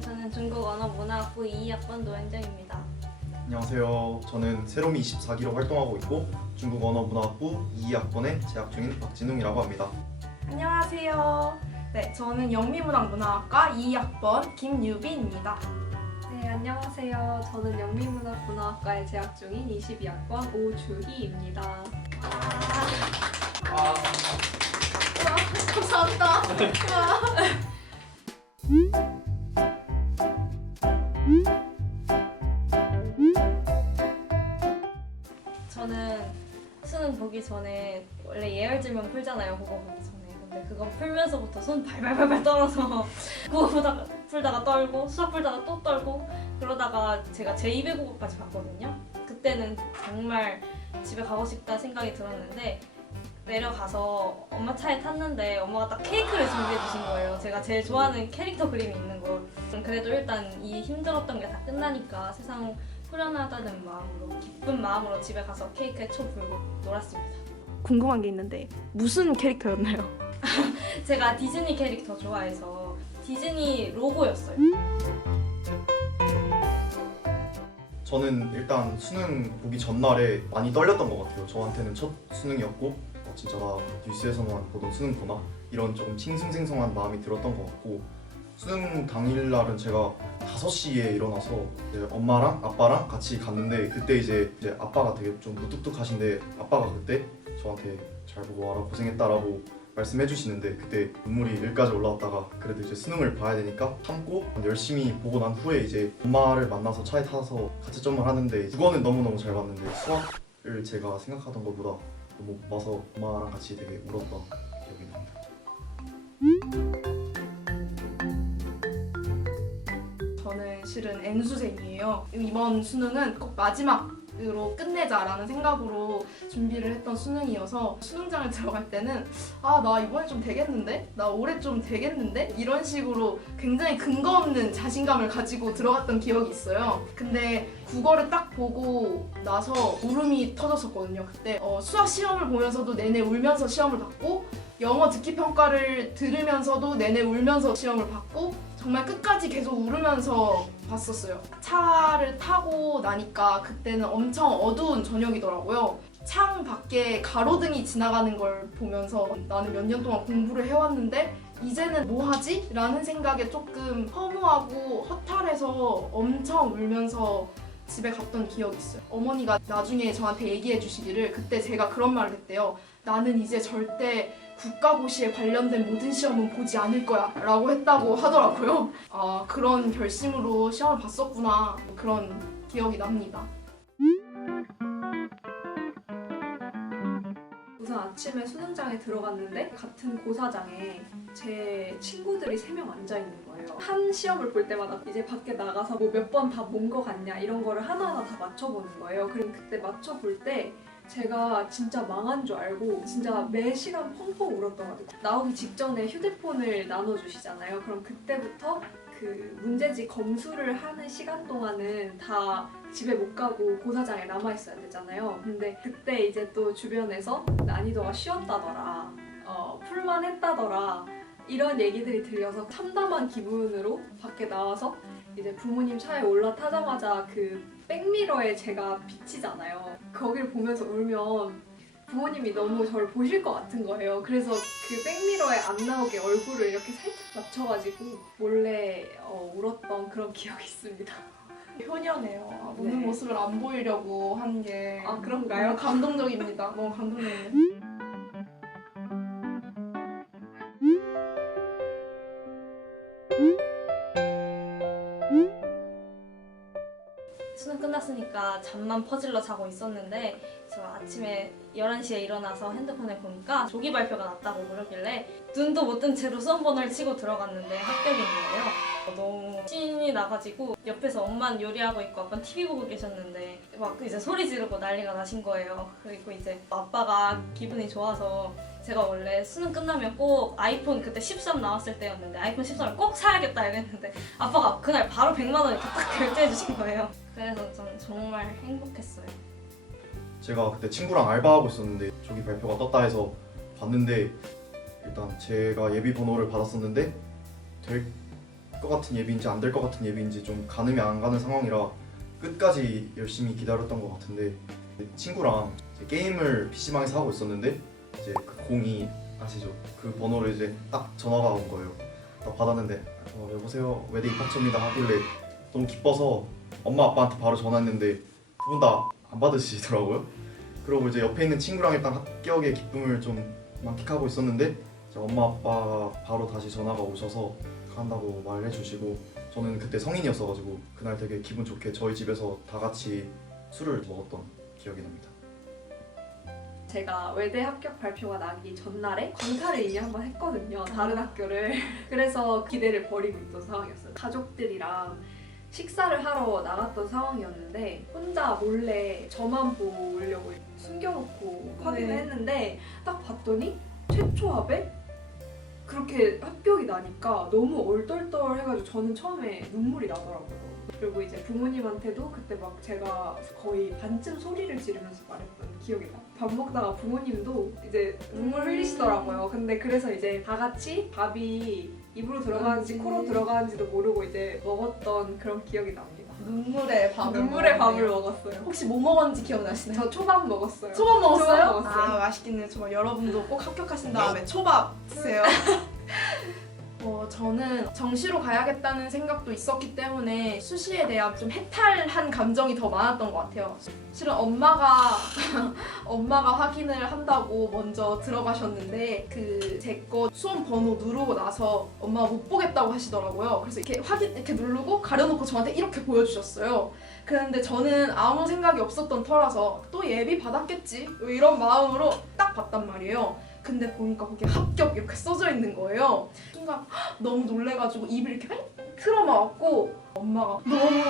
저는 중국 언어 문화학부 2학번 노현정입니다. 안녕하세요. 저는 세로미 24기로 활동하고 있고 중국 언어 문화학부 2학번에 재학 중인 박진웅이라고 합니다. 안녕하세요. 네, 저는 영미문학문화학과 2학번 김유빈입니다. 네, 안녕하세요. 저는 영미문학문화학과에 재학 중인 22학번 오주희입니다. 감사합니다. 저는 수능 보기 전에 원래 예열 질문 풀잖아요. 국어 보기 전에. 근데 그거 풀면서부터 손 발발발발 떨어서 국어 풀다가 떨고 수학 풀다가 또 떨고 그러다가 제가 제2외국어까지 봤거든요. 그때는 정말 집에 가고 싶다 생각이 들었는데 내려가서 엄마 차에 탔는데 엄마가 딱 케이크를 준비해 주신 거예요. 제가 제일 좋아하는 캐릭터 그림이 있는 거. 그래도 일단 이 힘들었던 게 다 끝나니까 세상 후련하다는 마음으로 기쁜 마음으로 집에 가서 케이크에 초 불고 놀았습니다. 궁금한 게 있는데 무슨 캐릭터였나요? 제가 디즈니 캐릭터 좋아해서 디즈니 로고였어요. 저는 일단 수능 보기 전날에 많이 떨렸던 것 같아요. 저한테는 첫 수능이었고 진짜 나 뉴스에서만 보던 수능구나 이런 조금 싱숭생숭한 마음이 들었던 것 같고 수능 당일날은 제가 5시에 일어나서 이제 엄마랑 아빠랑 같이 갔는데 그때 이제 아빠가 되게 좀 무뚝뚝하신데 아빠가 그때 저한테 잘 보고 와라 고생했다라고 말씀해 주시는데 그때 눈물이 일까지 올라왔다가 그래도 이제 수능을 봐야 되니까 참고 열심히 보고 난 후에 이제 엄마를 만나서 차에 타서 가채점을 하는데 국어는 너무너무 잘 봤는데 수학을 제가 생각하던 것보다 너무 못 봐서 엄마랑 같이 되게 울었던 기억이 납니다. 저는 실은 N수생이에요. 이번 수능은 꼭 마지막으로 끝내자라는 생각으로 준비를 했던 수능이어서 수능장을 들어갈 때는 나 이번에 좀 되겠는데? 나 올해 좀 되겠는데? 이런 식으로 굉장히 근거 없는 자신감을 가지고 들어갔던 기억이 있어요. 근데 국어를 딱 보고 나서 울음이 터졌었거든요. 그때 수학 시험을 보면서도 내내 울면서 시험을 봤고 영어 듣기 평가를 들으면서도 내내 울면서 시험을 봤고 정말 끝까지 계속 울으면서 봤었어요. 차를 타고 나니까 그때는 엄청 어두운 저녁이더라고요. 창 밖에 가로등이 지나가는 걸 보면서 나는 몇 년 동안 공부를 해왔는데 이제는 뭐 하지? 라는 생각에 조금 허무하고 허탈해서 엄청 울면서 집에 갔던 기억이 있어요. 어머니가 나중에 저한테 얘기해 주시기를 그때 제가 그런 말을 했대요. 나는 이제 절대 국가고시에 관련된 모든 시험은 보지 않을 거야 라고 했다고 하더라고요. 그런 결심으로 시험을 봤었구나 그런 기억이 납니다. 우선 아침에 수능장에 들어갔는데 같은 고사장에 제 친구들이 3명 앉아있는 거예요. 한 시험을 볼 때마다 이제 밖에 나가서 뭐 몇 번 다 본 거 같냐 이런 거를 하나하나 다 맞춰보는 거예요. 그럼 그때 맞춰볼 때 제가 진짜 망한 줄 알고 진짜 매 시간 펑펑 울었던 것 같아요. 나오기 직전에 휴대폰을 나눠주시잖아요. 그럼 그때부터 그 문제지 검수를 하는 시간 동안은 다 집에 못 가고 고사장에 남아있어야 되잖아요. 근데 그때 이제 또 주변에서 난이도가 쉬웠다더라, 풀만 했다더라 이런 얘기들이 들려서 참담한 기분으로 밖에 나와서 이제 부모님 차에 올라타자마자 그 백미러에 제가 비치잖아요. 거길 보면서 울면 부모님이 너무 저를 보실 것 같은 거예요. 그래서 그 백미러에 안 나오게 얼굴을 이렇게 살짝 맞춰가지고 몰래 울었던 그런 기억이 있습니다. 효녀네요. 우는 네. 모습을 안 보이려고 한 게 그런가요? 너무 감동적입니다. 너무 감동적이에요. 수능 끝났으니까 잠만 퍼질러 자고 있었는데 저 아침에 11시에 일어나서 핸드폰을 보니까 조기 발표가 났다고 그러길래 눈도 못 뜬 채로 수험번호를 치고 들어갔는데 합격인 거예요. 너무 신이 나가지고 옆에서 엄마는 요리하고 있고 아빠는 TV 보고 계셨는데 막 이제 소리 지르고 난리가 나신 거예요. 그리고 이제 아빠가 기분이 좋아서 제가 원래 수능 끝나면 꼭 아이폰 그때 13 나왔을 때였는데 아이폰 13을 꼭 사야겠다 이랬는데 아빠가 그날 바로 100만 원 이렇게 딱 결제해 주신 거예요. 그래서 전 정말 행복했어요. 제가 그때 친구랑 알바하고 있었는데 조기 발표가 떴다 해서 봤는데 일단 제가 예비 번호를 받았었는데 될 것 같은 예비인지 안 될 것 같은 예비인지 좀 가늠이 안 가는 상황이라 끝까지 열심히 기다렸던 것 같은데, 친구랑 이제 게임을 PC방에서 하고 있었는데 이제 그 공이 아시죠? 그 번호를 이제 딱 전화가 온 거예요. 딱 받았는데 여보세요, 외대 입학처입니다 하길래 너무 기뻐서 엄마 아빠한테 바로 전화했는데 두 분 다 안 받으시더라고요. 그러고 이제 옆에 있는 친구랑 일단 합격의 기쁨을 좀 만끽하고 있었는데 이제 엄마 아빠가 바로 다시 전화가 오셔서 간다고 말해 주시고, 저는 그때 성인이었어가지고 그날 되게 기분 좋게 저희 집에서 다 같이 술을 먹었던 기억이 납니다. 제가 외대 합격 발표가 나기 전날에 광탈을 이미 한번 했거든요. 다른 학교를. 그래서 기대를 버리고 있던 상황이었어요. 가족들이랑 식사를 하러 나갔던 상황이었는데 혼자 몰래 저만 보려고 숨겨놓고 확인을 네. 했는데 딱 봤더니 최초 합에 그렇게 합격이 나니까 너무 얼떨떨해가지고 저는 처음에 눈물이 나더라고요. 그리고 이제 부모님한테도 그때 막 제가 거의 반쯤 소리를 지르면서 말했던 기억이 나요. 밥 먹다가 부모님도 이제 눈물 흘리시더라고요. 근데 그래서 이제 다 같이 밥이 입으로 들어가는지 코로 들어가는지도 모르고 이제 먹었던 그런 기억이 납니다. 눈물의 밥을 눈물의 밥을 먹었네요. 먹었어요. 혹시 뭐 먹었는지 기억나시나요? 저 초밥 먹었어요. 초밥 먹었어요? 초밥 먹었어요. 아 맛있겠네요. 초밥. 여러분도 꼭 합격하신 다음에 초밥 드세요. 저는 정시로 가야겠다는 생각도 있었기 때문에 수시에 대한 좀 해탈한 감정이 더 많았던 것 같아요. 실은 엄마가 확인을 한다고 먼저 들어가셨는데 제 거 수험 번호 누르고 나서 엄마가 못 보겠다고 하시더라고요. 그래서 이렇게 이렇게 누르고 가려놓고 저한테 이렇게 보여주셨어요. 그런데 저는 아무 생각이 없었던 터라서 또 예비 받았겠지 이런 마음으로 딱 봤단 말이에요. 근데 보니까 거기에 합격 이렇게 써져 있는 거예요. 순간 너무 놀래가지고 입을 이렇게 틀어막았고 엄마가 너무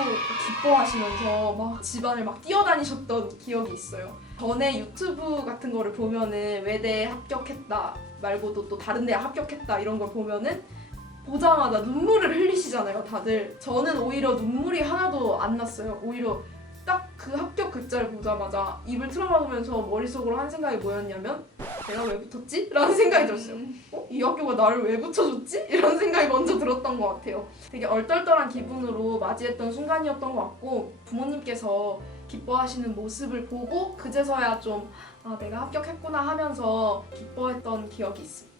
기뻐하시면서 막 집안을 막 뛰어다니셨던 기억이 있어요. 전에 유튜브 같은 거를 보면은 외대 합격했다 말고도 또 다른 데 합격했다 이런 걸 보면은 보자마자 눈물을 흘리시잖아요, 다들. 저는 오히려 눈물이 하나도 안 났어요. 오히려 딱 그 합격 글자를 보자마자 입을 틀어막으면서 머릿속으로 한 생각이 뭐였냐면 내가 왜 붙었지? 라는 생각이 들었어요. 이 학교가 나를 왜 붙여줬지? 이런 생각이 먼저 들었던 것 같아요. 되게 얼떨떨한 기분으로 맞이했던 순간이었던 것 같고 부모님께서 기뻐하시는 모습을 보고 그제서야 좀 내가 합격했구나 하면서 기뻐했던 기억이 있습니다.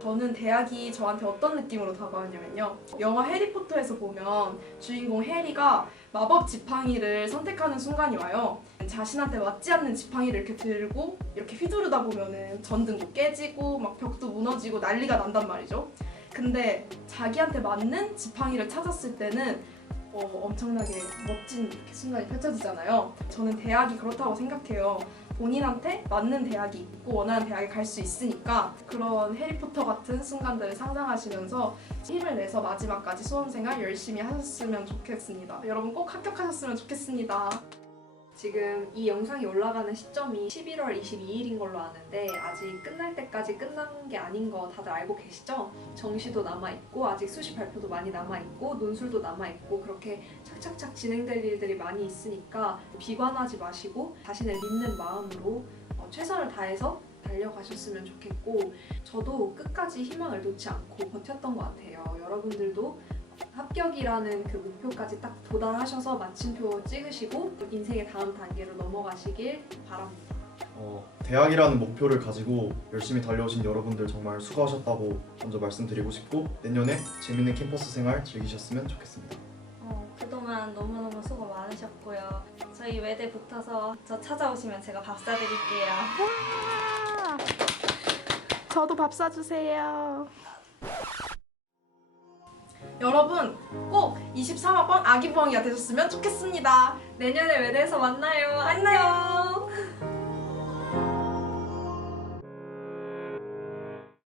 저는 대학이 저한테 어떤 느낌으로 다가왔냐면요. 영화 해리포터에서 보면 주인공 해리가 마법 지팡이를 선택하는 순간이 와요. 자신한테 맞지 않는 지팡이를 이렇게 들고 이렇게 휘두르다 보면은 전등도 깨지고 막 벽도 무너지고 난리가 난단 말이죠. 근데 자기한테 맞는 지팡이를 찾았을 때는 엄청나게 멋진 이렇게 순간이 펼쳐지잖아요. 저는 대학이 그렇다고 생각해요. 본인한테 맞는 대학이 있고 원하는 대학에 갈 수 있으니까 그런 해리포터 같은 순간들을 상상하시면서 힘을 내서 마지막까지 수험생활 열심히 하셨으면 좋겠습니다. 여러분 꼭 합격하셨으면 좋겠습니다. 지금 이 영상이 올라가는 시점이 11월 22일인 걸로 아는데 아직 끝날 때까지 끝난 게 아닌 거 다들 알고 계시죠? 정시도 남아있고 아직 수시 발표도 많이 남아있고 논술도 남아있고 그렇게 착착착 진행될 일들이 많이 있으니까 비관하지 마시고 자신을 믿는 마음으로 최선을 다해서 달려가셨으면 좋겠고 저도 끝까지 희망을 놓지 않고 버텼던 것 같아요. 여러분들도 합격이라는 그 목표까지 딱 도달하셔서 마침표 찍으시고 인생의 다음 단계로 넘어가시길 바랍니다. 대학이라는 목표를 가지고 열심히 달려오신 여러분들 정말 수고하셨다고 먼저 말씀드리고 싶고 내년에 재밌는 캠퍼스 생활 즐기셨으면 좋겠습니다. 그동안 너무너무 수고 많으셨고요. 저희 외대 붙어서 저 찾아오시면 제가 밥 사드릴게요. 저도 밥 사주세요. 여러분 꼭 23학번 아기부엉이가 되셨으면 좋겠습니다. 내년에 외대에서 만나요. 안녕.